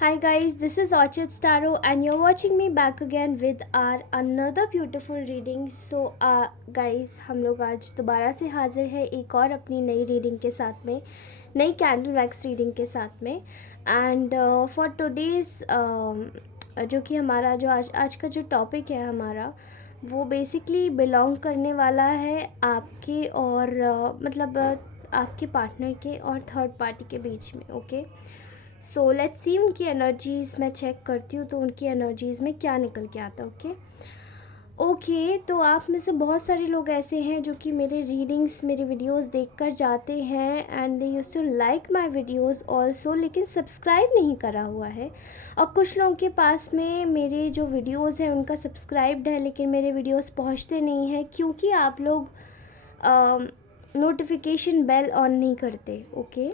Hi guys, this is Orchid Staro and you're watching me back again with our another beautiful reading. Guys, हम लोग आज दोबारा से हाजिर है एक और अपनी नई रीडिंग के साथ में, नई कैंडल वैक्स रीडिंग के साथ में। एंड फॉर टुडेज़ जो कि हमारा जो आज का जो टॉपिक है हमारा, वो बेसिकली बिलोंग करने वाला है आपके और आपके पार्टनर के और थर्ड पार्टी के बीच में। ओके, सो लेट्स सी उनकी एनर्जीज़ मैं चेक करती हूँ तो उनकी एनर्जीज़ में क्या निकल के आता है। ओके, तो आप में से बहुत सारे लोग ऐसे हैं जो कि मेरे रीडिंग्स, मेरी वीडियोस देखकर जाते हैं and they used to like my videos also, लेकिन सब्सक्राइब नहीं करा हुआ है। और कुछ लोगों के पास में मेरे जो वीडियोस हैं उनका सब्सक्राइब्ड है लेकिन मेरे वीडियोस पहुंचते नहीं हैं क्योंकि आप लोग नोटिफिकेशन बेल ऑन नहीं करते। ओके,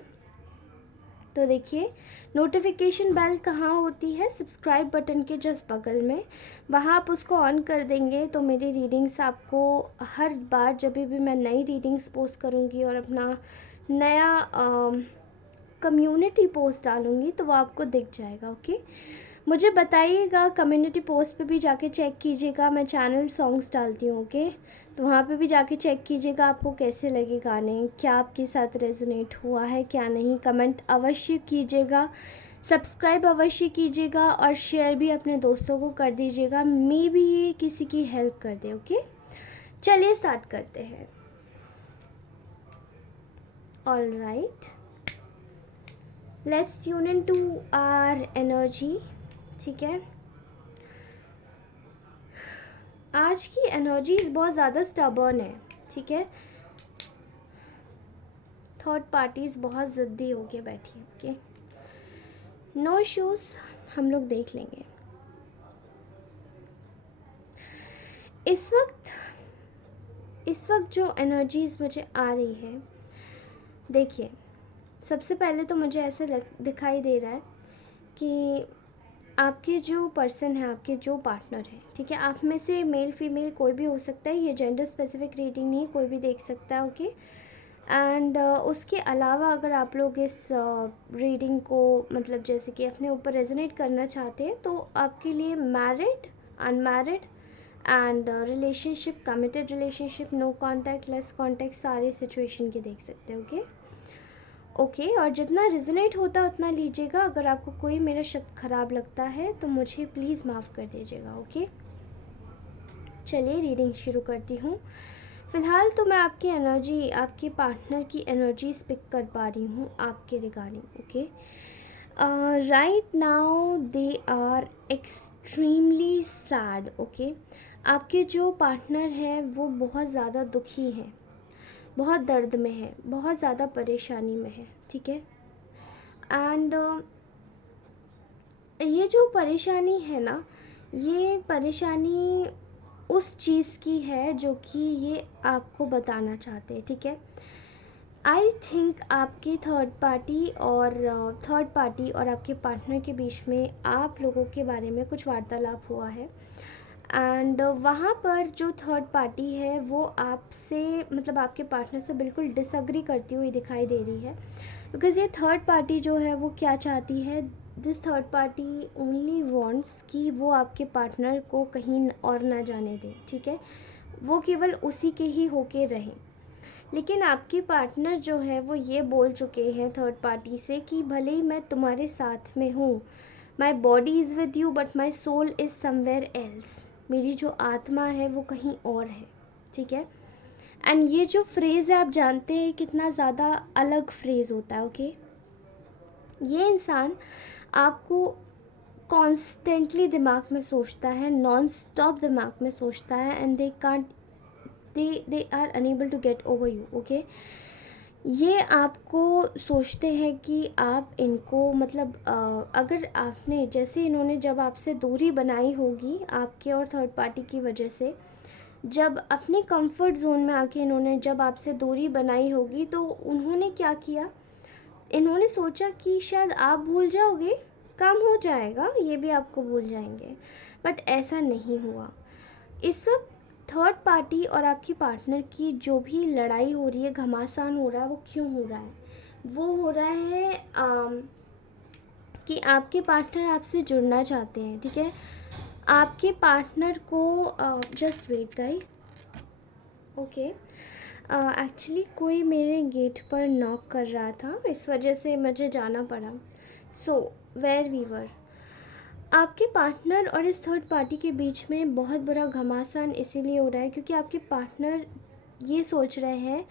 तो देखिए, नोटिफिकेशन बेल कहाँ होती है? सब्सक्राइब बटन के जस्ट बगल में। वहाँ आप उसको ऑन कर देंगे तो मेरी रीडिंग्स आपको हर बार जब भी मैं नई रीडिंग्स पोस्ट करूँगी और अपना नया कम्युनिटी पोस्ट डालूँगी तो वो आपको दिख जाएगा। ओके, मुझे बताइएगा, कम्युनिटी पोस्ट पे भी जाके चेक कीजिएगा, मैं चैनल सॉन्ग्स डालती हूँ। ओके, तो वहाँ पे भी जाके चेक कीजिएगा आपको कैसे लगे गाने, क्या आपके साथ रेजोनेट हुआ है क्या नहीं। कमेंट अवश्य कीजिएगा, सब्सक्राइब अवश्य कीजिएगा और शेयर भी अपने दोस्तों को कर दीजिएगा, मे भी ये किसी की हेल्प कर दे। ओके, चलिए स्टार्ट करते हैं। All right, let's tune in to our energy. ठीक है, आज की एनर्जी बहुत ज़्यादा स्टबर्न है। ठीक है, थर्ड पार्टीज बहुत ज़िद्दी होके बैठी है। ओके, नो इश्यूज, हम लोग देख लेंगे। इस वक्त जो एनर्जीज मुझे आ रही है, देखिए, सबसे पहले तो मुझे ऐसे दिखाई दे रहा है कि आपके जो पर्सन है, आपके जो पार्टनर है, ठीक है, आप में से मेल फीमेल कोई भी हो सकता है, ये जेंडर स्पेसिफिक रीडिंग नहीं है, कोई भी देख सकता है। ओके, एंड उसके अलावा अगर आप लोग इस रीडिंग को मतलब जैसे कि अपने ऊपर रेजोनेट करना चाहते हैं तो आपके लिए married, unmarried and relationship, committed relationship, no contact, less contact, सारे सिचुएशन के देख सकते हैं। ओके, और जितना रेजोनेट होता है उतना लीजिएगा। अगर आपको कोई मेरा शब्द ख़राब लगता है तो मुझे प्लीज़ माफ़ कर दीजिएगा। ओके, चलिए रीडिंग शुरू करती हूँ। फ़िलहाल तो मैं आपकी एनर्जी, आपके पार्टनर की एनर्जीज पिक कर पा रही हूँ आपके regarding. Okay, right now they are extremely sad. Okay, आपके जो पार्टनर हैं वो बहुत ज़्यादा दुखी हैं, बहुत दर्द में है, बहुत ज़्यादा परेशानी में है। ठीक है, एंड ये जो परेशानी है ना, ये परेशानी उस चीज़ की है जो कि ये आपको बताना चाहते हैं। ठीक है, आई थिंक आपके थर्ड पार्टी और आपके पार्टनर के बीच में आप लोगों के बारे में कुछ वार्तालाप हुआ है एंड वहाँ पर जो थर्ड पार्टी है वो आपसे मतलब आपके पार्टनर से बिल्कुल डिसअग्री करती हुई दिखाई दे रही है। बिकॉज़ ये थर्ड पार्टी जो है वो क्या चाहती है, this third party only wants कि वो आपके पार्टनर को कहीं और ना जाने दें। ठीक है, वो केवल उसी के ही होके रहें। लेकिन आपके पार्टनर जो है वो ये बोल चुके हैं थर्ड पार्टी से कि भले ही मैं तुम्हारे साथ में हूँ, my body is with you but my soul is somewhere else, मेरी जो आत्मा है वो कहीं और है। ठीक है, एंड ये जो फ्रेज़ है आप जानते हैं कितना ज़्यादा अलग फ्रेज़ होता है। ओके, ये इंसान आपको कॉन्स्टेंटली दिमाग में सोचता है, नॉन स्टॉप दिमाग में सोचता है and they are unable to get over you. Okay, ये आपको सोचते हैं कि आप इनको मतलब अगर आपने जैसे इन्होंने जब आपसे दूरी बनाई होगी आपके और थर्ड पार्टी की वजह से, जब अपने कंफर्ट जोन में आके इन्होंने जब आपसे दूरी बनाई होगी तो उन्होंने क्या किया, इन्होंने सोचा कि शायद आप भूल जाओगे, काम हो जाएगा, ये भी आपको भूल जाएंगे, बट ऐसा नहीं हुआ। इस वक्त थर्ड पार्टी और आपकी पार्टनर की जो भी लड़ाई हो रही है, घमासान हो रहा है, वो क्यों हो रहा है? वो हो रहा है कि आपके पार्टनर आपसे जुड़ना चाहते हैं, ठीक है। आपके पार्टनर को just wait guys, okay. Actually कोई मेरे गेट पर नॉक कर रहा था, इस वजह से मुझे जाना पड़ा। सो वेयर वी वर, आपके पार्टनर और इस थर्ड पार्टी के बीच में बहुत बड़ा घमासान इसीलिए हो रहा है क्योंकि आपके पार्टनर ये सोच रहे हैं,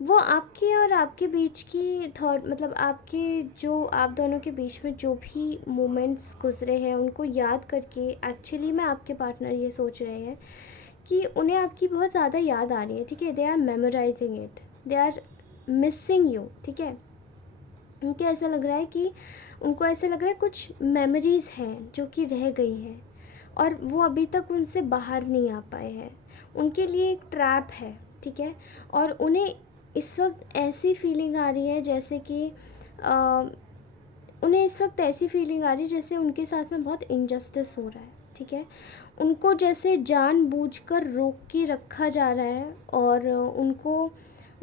वो आपके और आपके बीच की थर्ड मतलब आपके जो आप दोनों के बीच में जो भी मोमेंट्स गुजरे हैं उनको याद करके एक्चुअली में आपके पार्टनर ये सोच रहे हैं कि उन्हें आपकी बहुत ज़्यादा याद आ रही है, ठीक है। They are memorising it, they are missing you, ठीक है। उनको ऐसा लग रहा है कि उनको ऐसा लग रहा है कुछ मेमोरीज़ हैं जो कि रह गई हैं और वो अभी तक उनसे बाहर नहीं आ पाए हैं। उनके लिए एक ट्रैप है, ठीक है। और उन्हें इस वक्त ऐसी फीलिंग आ रही है जैसे कि उन्हें इस वक्त ऐसी फीलिंग आ रही है जैसे उनके साथ में बहुत इनजस्टिस हो रहा है, ठीक है। उनको जैसे जानबूझकर रोक के रखा जा रहा है और उनको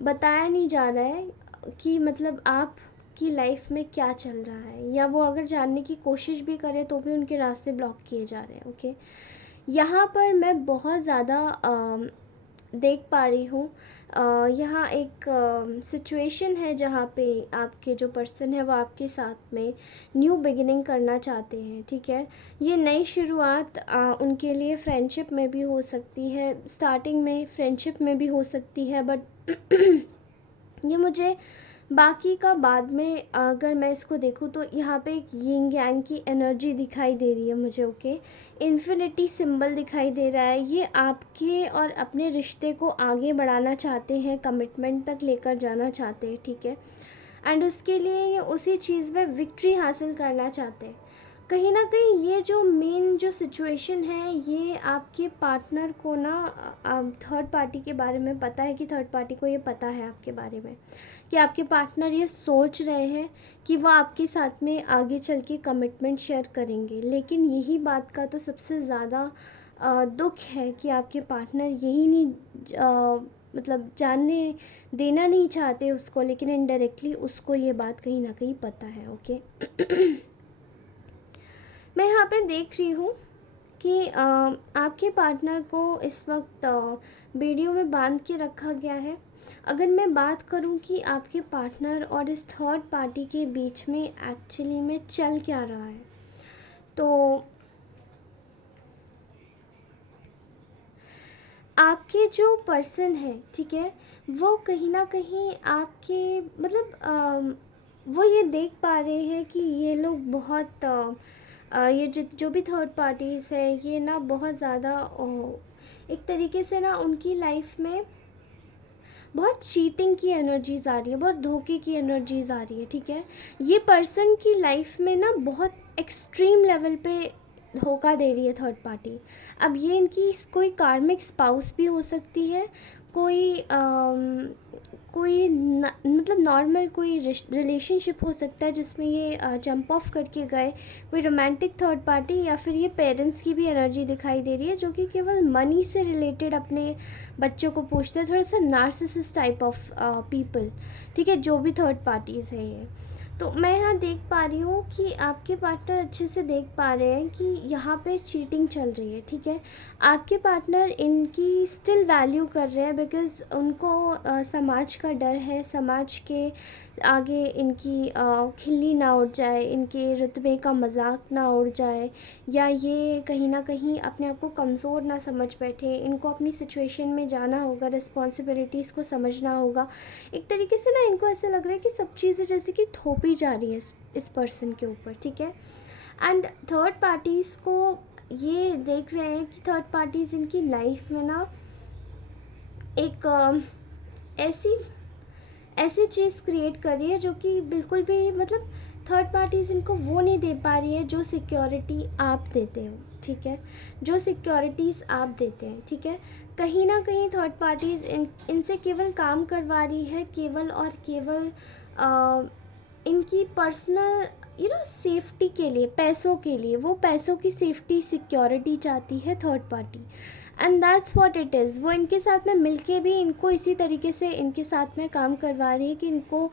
बताया नहीं जा रहा है कि मतलब आप की लाइफ में क्या चल रहा है, या वो अगर जानने की कोशिश भी करें तो भी उनके रास्ते ब्लॉक किए जा रहे हैं, ओके। यहाँ पर मैं बहुत ज़्यादा देख पा रही हूँ, यहाँ एक सिचुएशन है जहाँ पे आपके जो पर्सन है वो आपके साथ में न्यू बिगिनिंग करना चाहते हैं, ठीक है। ये नई शुरुआत उनके लिए फ्रेंडशिप में भी हो सकती है, स्टार्टिंग में फ्रेंडशिप में भी हो सकती है, बट ये मुझे बाकी का बाद में अगर मैं इसको देखूँ तो यहाँ पे एक यिंग यांग की एनर्जी दिखाई दे रही है मुझे, ओके। इन्फिनिटी सिंबल दिखाई दे रहा है, ये आपके और अपने रिश्ते को आगे बढ़ाना चाहते हैं, कमिटमेंट तक लेकर जाना चाहते हैं, ठीक है। एंड उसके लिए ये उसी चीज़ में विक्ट्री हासिल करना चाहते हैं। कहीं ना कहीं ये जो मेन जो सिचुएशन है ये आपके पार्टनर को ना थर्ड पार्टी के बारे में पता है, कि थर्ड पार्टी को ये पता है आपके बारे में, कि आपके पार्टनर ये सोच रहे हैं कि वो आपके साथ में आगे चल के कमिटमेंट शेयर करेंगे। लेकिन यही बात का तो सबसे ज़्यादा दुख है कि आपके पार्टनर यही नहीं मतलब जानने देना नहीं चाहते उसको, लेकिन इनडायरेक्टली उसको ये बात कहीं ना कहीं पता है, ओके। मैं यहाँ पे देख रही हूँ कि आपके पार्टनर को इस वक्त वीडियो में बांध के रखा गया है। अगर मैं बात करूँ कि आपके पार्टनर और इस थर्ड पार्टी के बीच में एक्चुअली में चल क्या रहा है, तो आपके जो पर्सन है, ठीक है, वो कहीं ना कहीं आपके मतलब वो ये देख पा रहे हैं कि ये लोग बहुत ये जो भी थर्ड पार्टीज़ है ये ना बहुत ज़्यादा एक तरीके से ना उनकी लाइफ में बहुत चीटिंग की एनर्जीज़ आ रही है, बहुत धोखे की एनर्जीज़ आ रही है, ठीक है। ये पर्सन की लाइफ में ना बहुत एक्सट्रीम लेवल पे धोखा दे रही है थर्ड पार्टी। अब ये इनकी कोई कार्मिक स्पाउस भी हो सकती है, कोई कोई मतलब नॉर्मल कोई रिलेशनशिप हो सकता है जिसमें ये जंप ऑफ करके गए, कोई रोमांटिक थर्ड पार्टी, या फिर ये पेरेंट्स की भी एनर्जी दिखाई दे रही है जो कि केवल मनी से रिलेटेड अपने बच्चों को पूछते हैं, थोड़ा सा नार्सिसिस्ट टाइप ऑफ पीपल, ठीक है, जो भी थर्ड पार्टीज़ है ये। तो मैं यहाँ देख पा रही हूँ कि आपके पार्टनर अच्छे से देख पा रहे हैं कि यहाँ पे चीटिंग चल रही है, ठीक है। आपके पार्टनर इनकी स्टिल वैल्यू कर रहे हैं बिकॉज़ उनको समाज का डर है, समाज के आगे इनकी खिल्ली ना उड़ जाए, इनके रुतबे का मजाक ना उड़ जाए, या ये कहीं ना कहीं अपने आप को कमज़ोर ना समझ बैठे। इनको अपनी सिचुएशन में जाना होगा, रिस्पॉन्सिबिलिटीज़ को समझना होगा। एक तरीके से ना इनको ऐसा लग रहा है कि सब चीज़ें जैसे कि थोपी जा रही है इस पर्सन के ऊपर, ठीक है। एंड थर्ड पार्टीज़ को ये देख रहे हैं कि थर्ड पार्टीज़ इनकी लाइफ में ना एक ऐसी ऐसी चीज़ क्रिएट कर रही है जो कि बिल्कुल भी मतलब थर्ड पार्टीज़ इनको वो नहीं दे पा रही है जो सिक्योरिटी आप देते हो, ठीक है, जो सिक्योरिटीज़ आप देते हैं, ठीक है। कहीं ना कहीं थर्ड पार्टीज़ इनसे केवल काम करवा रही है, केवल और केवल इनकी पर्सनल सेफ्टी के लिए, पैसों के लिए, वो पैसों की सेफ्टी सिक्योरिटी चाहती है third party. And that's what it is. वो इनके साथ में मिलके भी इनको इसी तरीके से इनके साथ में काम करवा रही है कि इनको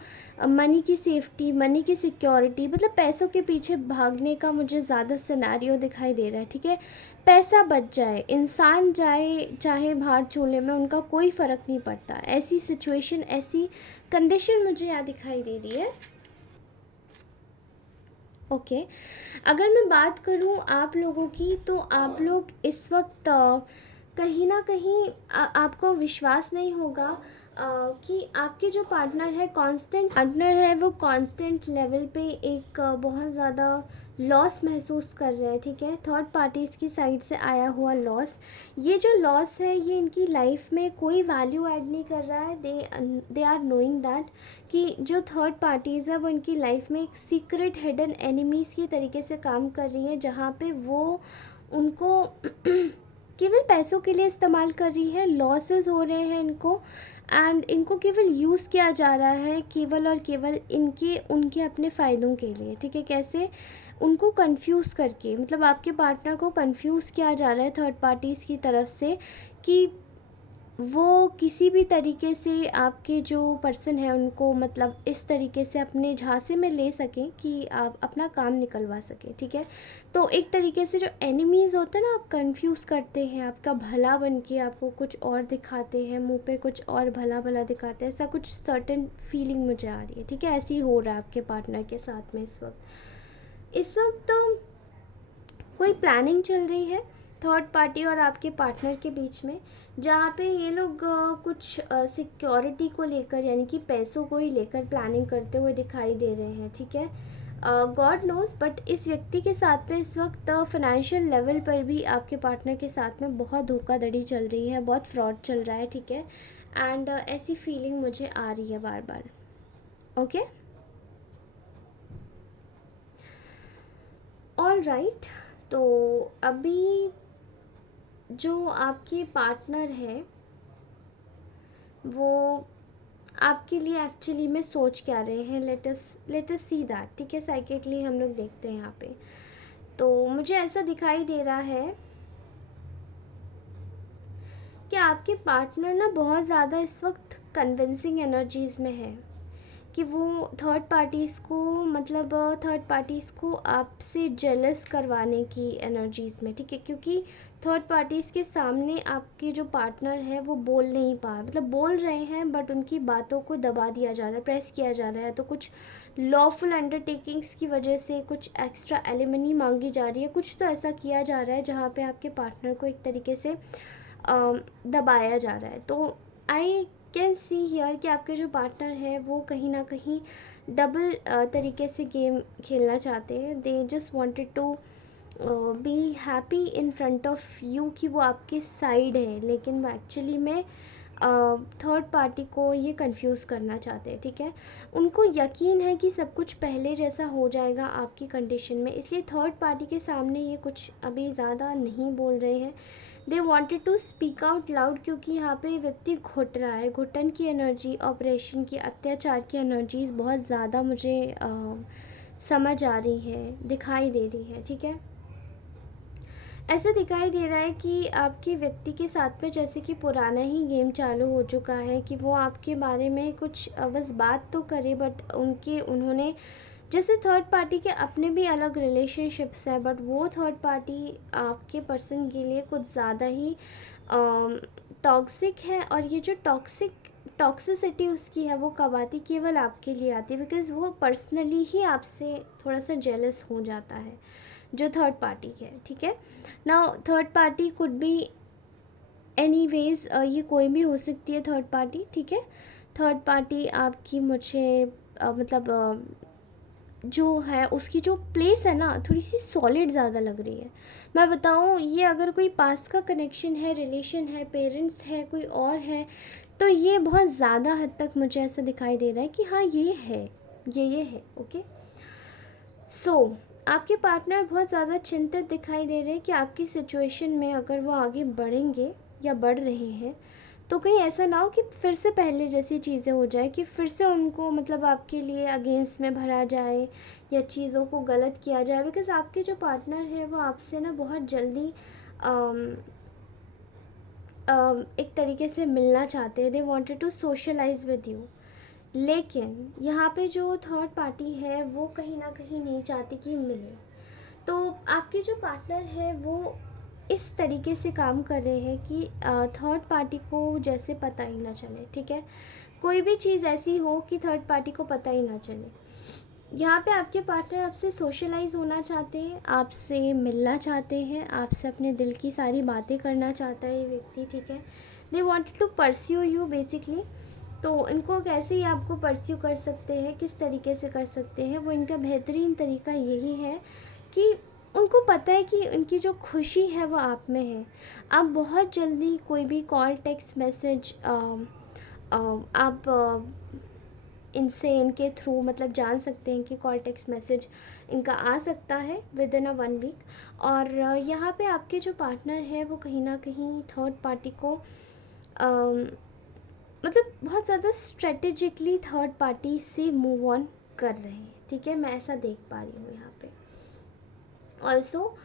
मनी की सेफ्टी, मनी की सिक्योरिटी, मतलब पैसों के पीछे भागने का मुझे ज़्यादा सिनेरियो दिखाई दे रहा है। ठीक है, पैसा बच जाए, इंसान जाए चाहे बाहर चूल्हे में, उनका कोई फ़र्क नहीं पड़ता। ऐसी सिचुएशन, ऐसी कंडीशन मुझे यहाँ दिखाई दे रही है। ओके, अगर मैं बात करूँ आप लोगों की, तो आप लोग इस वक्त कहीं ना कहीं आपको विश्वास नहीं होगा कि आपके जो पार्टनर है, कांस्टेंट पार्टनर है, वो कांस्टेंट लेवल पे एक बहुत ज़्यादा लॉस महसूस कर रहे हैं। ठीक है, थर्ड पार्टीज़ की साइड से आया हुआ लॉस, ये जो लॉस है ये इनकी लाइफ में कोई वैल्यू ऐड नहीं कर रहा है। दे आर नोइंग दैट कि जो थर्ड पार्टीज़ है वो इनकी लाइफ में एक सीक्रेट हिडन एनिमीज़ की तरीके से काम कर रही है, जहाँ पे वो उनको केवल पैसों के लिए इस्तेमाल कर रही है। लॉसेस हो रहे हैं इनको, एंड इनको केवल यूज़ किया जा रहा है केवल और केवल इनके उनके अपने फ़ायदों के लिए। ठीक है, कैसे? उनको कंफ्यूज करके, मतलब आपके पार्टनर को कंफ्यूज किया जा रहा है थर्ड पार्टीज़ की तरफ से कि वो किसी भी तरीके से आपके जो पर्सन है उनको, मतलब इस तरीके से अपने झांसे में ले सकें कि आप अपना काम निकलवा सकें। ठीक है, तो एक तरीके से जो एनिमीज़ होते हैं ना, आप कंफ्यूज करते हैं, आपका भला बन के आपको कुछ और दिखाते हैं, मुंह पे कुछ और भला भला दिखाते हैं, ऐसा कुछ सर्टेन फीलिंग मुझे आ रही है। ठीक है, ऐसे ही हो रहा है आपके पार्टनर के साथ में इस वक्त तो कोई प्लानिंग चल रही है थर्ड पार्टी और आपके पार्टनर के बीच में, जहाँ पे ये लोग कुछ सिक्योरिटी को लेकर, यानी कि पैसों को ही लेकर प्लानिंग करते हुए दिखाई दे रहे हैं। ठीक है, गॉड नोज, बट इस व्यक्ति के साथ में इस वक्त फाइनेंशियल लेवल पर भी आपके पार्टनर के साथ में बहुत धोखाधड़ी चल रही है, बहुत फ्रॉड चल रहा है। ठीक है, एंड ऐसी फीलिंग मुझे आ रही है बार बार। Okay, all right. तो अभी जो आपके पार्टनर है वो आपके लिए एक्चुअली में सोच क्या रहे हैं, लेट अस सी दैट। ठीक है, साइकिकली हम लोग देखते हैं यहाँ पे। तो मुझे ऐसा दिखाई दे रहा है कि आपके पार्टनर ना बहुत ज़्यादा इस वक्त कन्विंसिंग एनर्जीज़ में है कि वो थर्ड पार्टीज़ को, मतलब थर्ड पार्टीज़ को आपसे जेलस करवाने की एनर्जीज़ में। ठीक है, क्योंकि थर्ड पार्टीज़ के सामने आपके जो पार्टनर है वो बोल नहीं पा, मतलब बोल रहे हैं बट उनकी बातों को दबा दिया जा रहा है, प्रेस किया जा रहा है। तो कुछ लॉफुल अंडरटेकिंग्स की वजह से कुछ एक्स्ट्रा एलिमनी मांगी जा रही है, कुछ तो ऐसा किया जा रहा है जहाँ पे आपके पार्टनर को एक तरीके से दबाया जा रहा है। तो आई कैन सी हियर कि आपके जो पार्टनर है वो कहीं ना कहीं डबल तरीके से गेम खेलना चाहते हैं। They just wanted to be happy in front of you कि वो आपके साइड है, लेकिन वो एक्चुअली में थर्ड पार्टी को ये कंफ्यूज करना चाहते हैं। ठीक है, उनको यकीन है कि सब कुछ पहले जैसा हो जाएगा आपकी कंडीशन में, इसलिए थर्ड पार्टी के सामने ये कुछ अभी ज़्यादा नहीं बोल रहे हैं। They wanted to speak out loud, क्योंकि यहाँ पे व्यक्ति घुट रहा है, घुटन की एनर्जी, ऑपरेशन की, अत्याचार की एनर्जीज बहुत ज़्यादा मुझे समझ आ रही है, दिखाई दे रही है। ठीक है, ऐसा दिखाई दे रहा है कि आपके व्यक्ति के साथ में जैसे कि पुराना ही गेम चालू हो चुका है कि वो आपके बारे में कुछ बस बात तो करे, बट उन्होंने जैसे थर्ड पार्टी के अपने भी अलग रिलेशनशिप्स हैं, बट वो थर्ड पार्टी आपके पर्सन के लिए कुछ ज़्यादा ही टॉक्सिक है। और ये जो टॉक्सिसिटी उसकी है वो कब आती, केवल आपके लिए आती है, बिकॉज़ वो पर्सनली ही आपसे थोड़ा सा जेलस हो जाता है जो थर्ड पार्टी है। ठीक है, now third party could be anyways, ये कोई भी हो सकती है थर्ड पार्टी। ठीक है, थर्ड पार्टी आपकी मुझे मतलब जो है उसकी जो प्लेस है ना थोड़ी सी सॉलिड ज़्यादा लग रही है। मैं बताऊँ, ये अगर कोई पास का कनेक्शन है, रिलेशन है, पेरेंट्स है, कोई और है, तो ये बहुत ज़्यादा हद तक मुझे ऐसा दिखाई दे रहा है कि हाँ ये है, ये है। ओके, सो आपके पार्टनर बहुत ज़्यादा चिंतित दिखाई दे रहे हैं कि आपकी सिचुएशन में अगर वो आगे बढ़ेंगे या बढ़ रहे हैं तो कहीं ऐसा ना हो कि फिर से पहले जैसी चीज़ें हो जाए, कि फिर से उनको, मतलब आपके लिए अगेंस्ट में भरा जाए या चीज़ों को गलत किया जाए। बिकॉज़ आपके जो पार्टनर है वो आपसे ना बहुत जल्दी एक तरीके से मिलना चाहते हैं, they wanted to socialise with you. लेकिन यहाँ पे जो थर्ड पार्टी है वो कहीं ना कहीं नहीं चाहती कि मिले। तो आपके जो पार्टनर है वो इस तरीके से काम कर रहे हैं कि थर्ड पार्टी को जैसे पता ही ना चले, ठीक है। कोई भी चीज़ ऐसी हो कि थर्ड पार्टी को पता ही ना चले। यहाँ पे आपके पार्टनर आपसे सोशलाइज होना चाहते हैं, आपसे मिलना चाहते हैं, आपसे अपने दिल की सारी बातें करना चाहता है ये व्यक्ति, ठीक है। They wanted to pursue you basically. तो इनको कैसे ही आपको परस्यू कर सकते हैं, किस तरीके से कर सकते हैं, वो इनका बेहतरीन तरीका यही है कि उनको पता है कि उनकी जो खुशी है वो आप में है। आप बहुत जल्दी कोई भी कॉल, टेक्स्ट मैसेज आप इनसे, इनके थ्रू मतलब जान सकते हैं कि कॉल, टेक्स्ट मैसेज इनका आ सकता है विद इन अ 1 वीक। और यहाँ पे आपके जो पार्टनर है वो कहीं ना कहीं थर्ड पार्टी को मतलब बहुत ज़्यादा स्ट्रेटेजिकली थर्ड पार्टी से मूव ऑन कर रहे हैं, ठीक है। मैं ऐसा देख पा रही हूँ यहाँ पे। ऑल्सो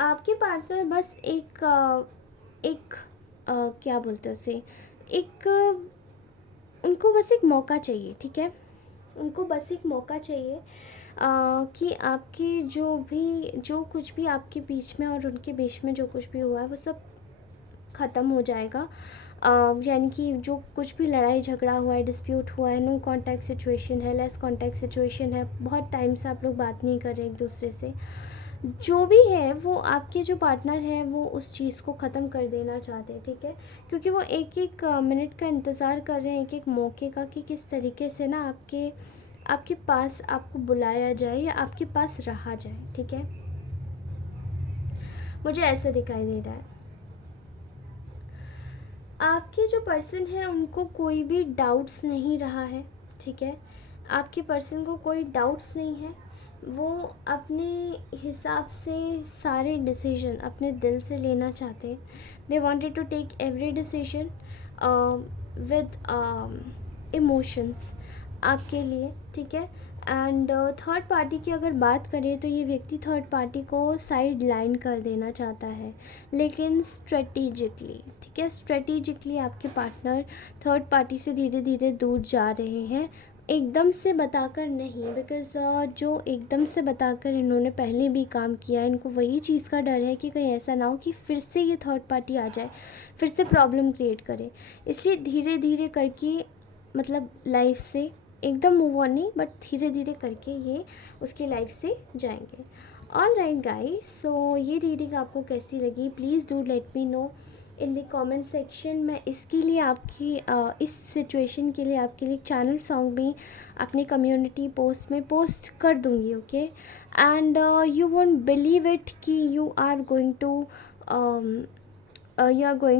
आपके पार्टनर बस एक क्या बोलते हैं उसे, एक उनको बस एक मौका चाहिए, ठीक है। उनको बस एक मौका चाहिए कि आपके जो कुछ भी आपके बीच में और उनके बीच में जो कुछ भी हुआ है वो सब ख़त्म हो जाएगा। यानी कि जो कुछ भी लड़ाई झगड़ा हुआ है, डिस्प्यूट हुआ है, नो कांटेक्ट सिचुएशन है, लेस कांटेक्ट सिचुएशन है, बहुत टाइम से आप लोग बात नहीं कर रहे एक दूसरे से, जो भी है वो आपके जो पार्टनर है वो उस चीज़ को ख़त्म कर देना चाहते हैं, ठीक है। क्योंकि वो एक एक मिनट का इंतज़ार कर रहे हैं, एक एक मौके का, कि किस तरीके से ना आपके पास आपको बुलाया जाए या आपके पास रहा जाए, ठीक है। मुझे ऐसा दिखाई दे रहा है। आपके जो पर्सन है उनको कोई भी डाउट्स नहीं रहा है, ठीक है। आपके पर्सन को कोई डाउट्स नहीं है। वो अपने हिसाब से सारे डिसीजन अपने दिल से लेना चाहते हैं। They wanted to take every decision with emotions आपके लिए, ठीक है। एंड थर्ड पार्टी की अगर बात करें तो ये व्यक्ति थर्ड पार्टी को साइड लाइन कर देना चाहता है, लेकिन स्ट्रेटेजिकली, ठीक है। स्ट्रेटेजिकली आपके पार्टनर थर्ड पार्टी से धीरे धीरे दूर जा रहे हैं, एकदम से बताकर नहीं। बिकॉज़ जो एकदम से बताकर इन्होंने पहले भी काम किया है, इनको वही चीज़ का डर है कि कहीं ऐसा ना हो कि फिर से ये थर्ड पार्टी आ जाए, फिर से प्रॉब्लम क्रिएट करे। इसलिए धीरे धीरे करके मतलब लाइफ से एकदम मूव ऑन नहीं, बट धीरे धीरे करके ये उसकी लाइफ से जाएंगे। ऑल राइट गाइस, सो ये रीडिंग आपको कैसी लगी please do let me know in the comment section. मैं इसके लिए आपकी इस सिचुएशन के लिए आपके लिए चैनल सॉन्ग भी अपनी कम्युनिटी पोस्ट में पोस्ट कर दूँगी, okay. And you won't believe it कि you are going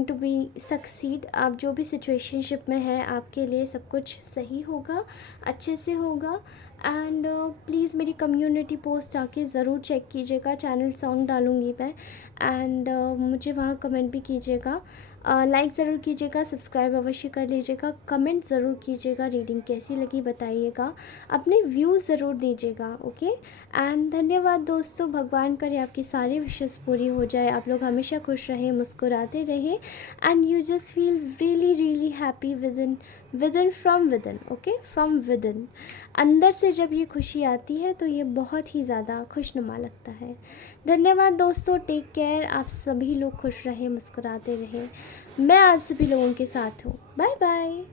to be succeed. आप जो भी सिचुएशनशिप में है आपके लिए सब कुछ सही होगा, अच्छे से होगा। एंड प्लीज़ मेरी कम्युनिटी पोस्ट आके ज़रूर चेक कीजिएगा, चैनल सॉन्ग डालूँगी मैं। एंड मुझे वहाँ कमेंट भी कीजिएगा, लाइक ज़रूर कीजिएगा, सब्सक्राइब अवश्य कर लीजिएगा, कमेंट ज़रूर कीजिएगा, रीडिंग कैसी लगी बताइएगा, अपने व्यूज़ ज़रूर दीजिएगा, ओके। एंड धन्यवाद दोस्तों, भगवान करे आपकी सारी विशेष पूरी हो जाए, आप लोग हमेशा खुश रहें, मुस्कुराते रहें, and you just feel really really happy with in from with in, okay, from with in. अंदर से जब ये खुशी आती है तो ये बहुत ही ज़्यादा खुशनुमा लगता है। धन्यवाद दोस्तों, टेक केयर, आप सभी लोग खुश रहें, मुस्कुराते रहें, मैं आप सभी लोगों के साथ हूँ। Bye bye.